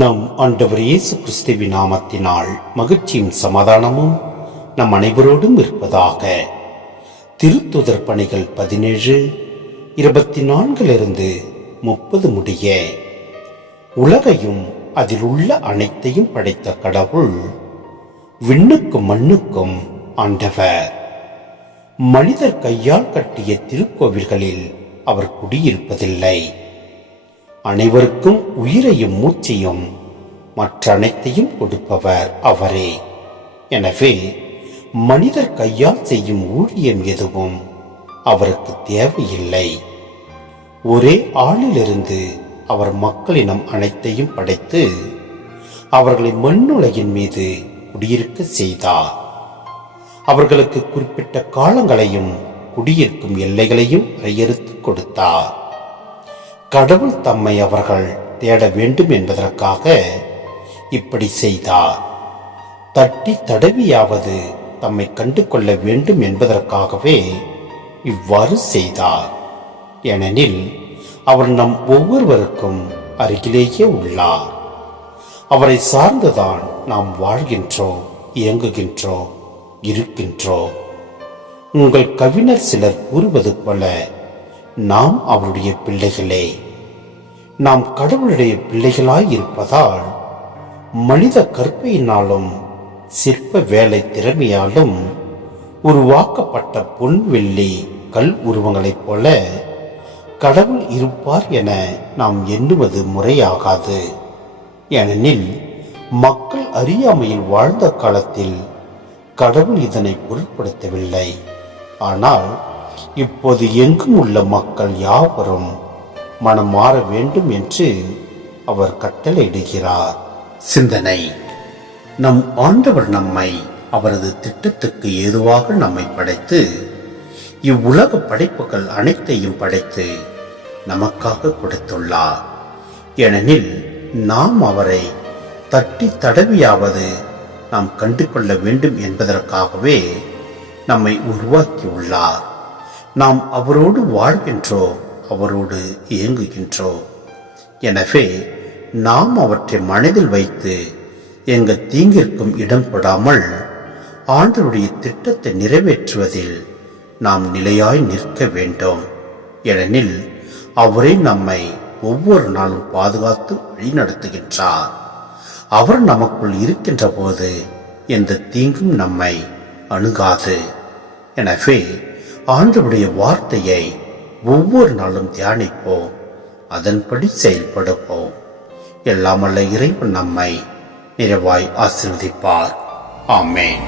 நம் ஆண்டவர் இயேசு கிறிஸ்துவின் நாமத்தினால் மகிழ்ச்சியும் சமாதானமும் நம் அனைவரோடும் இருப்பதாக. திருத்துதர் பணிகள் 17:24-30 முடிய. உலகையும் அதில் உள்ள அனைத்தையும் படைத்த கடவுள் விண்ணுக்கும் மண்ணுக்கும் ஆண்டவர். மனிதர் கையால் கட்டிய திருக்கோவில்களில் அவர் குடியிருப்பதில்லை. அனைவருக்கும் உயிரையும் மூச்சையும் மற்ற அனைத்தையும் கொடுப்பவர் அவரே. எனவே மனிதர் கையால் செய்யும் ஊழியம் எதுவும் அவருக்கு தேவையில்லை. ஒரே ஆளிலிருந்து அவர் மக்களினம் அனைத்தையும் படைத்து அவர்களை மண்ணுலகின் மீது குடியிருக்க செய்தார். அவர்களுக்கு குறிப்பிட்ட காலங்களையும் குடியிருக்கும் எல்லைகளையும் வரையறுத்து கொடுத்தார். கடவுள் தம்மை அவர்கள் தேட வேண்டும் என்பதற்காக இப்படி செய்தார். தட்டி தடவியாவது தம்மை கண்டு கொள்ள வேண்டும் என்பதற்காகவே இவ்வாறு செய்தார். ஏனெனில் அவர் நம் ஒவ்வொருவருக்கும் அருகிலேயே உள்ளார். அவரை சார்ந்துதான் நாம் வாழ்கின்றோம், இயங்குகின்றோம், இருக்கின்றோம். உங்கள் கவிஞர் சிலர் கூறுவது போல நாம் அவருடைய பிள்ளைகளே. நாம் கடவுளுடைய பிள்ளைகளாய் இருப்பதால் மனித கற்பையினாலும் சிற்ப வேலை திறமையாலும் உருவாக்கப்பட்ட பொன் வெள்ளி கல் உருவங்களைப் போல கடவுள் இருப்பார் என நாம் எண்ணுவது முறையாகாது. ஏனெனில் மக்கள் அறியாமையில் வாழ்ந்த காலத்தில் கடவுள் இதனை பொருட்படுத்தவில்லை. ஆனால் இப்போது எங்கும் உள்ள மக்கள் யாவரும் மனம் மாற வேண்டும் என்று அவர் கட்டளையிடுகிறார். சிந்தனை: நம் ஆண்டவர் நம்மை அவரது திட்டத்துக்கு ஏதுவாக நம்மை படைத்து இவ்வுலக படைப்புகள் அனைத்தையும் படைத்து நமக்காக கொடுத்துள்ளார். ஏனெனில் நாம் அவரை தட்டி தடவியாவது நாம் கண்டு கொள்ள வேண்டும் என்பதற்காகவே நம்மை உருவாக்கியுள்ளார். நாம் அவரோடு வாழ்கின்றோம், அவரோடு இயங்குகின்றோம். எனவே நாம் அவற்றை மனதில் வைத்து எங்கள் தீங்கிற்கும் இடம் கொடாமல் ஆண்டவருடைய திட்டத்தை நிறைவேற்றுவதில் நாம் நிலையாய் நிற்க வேண்டும். ஏனெனில் அவரே நம்மை ஒவ்வொரு நாளும் பாதுகாத்து வழிநடத்துகின்றார். அவர் நமக்குள் இருக்கின்ற போது எந்த தீங்கும் நம்மை அணுகாது. எனவே ஆண்டவருடைய வார்த்தையை ஒவ்வொரு நாளும் தியானிப்போம், அதன்படி செயல்படுவோம். எல்லாம் வல்ல இறைவன் நம்மை நிறைவாய் ஆசீர்வதிப்பார். ஆமென்.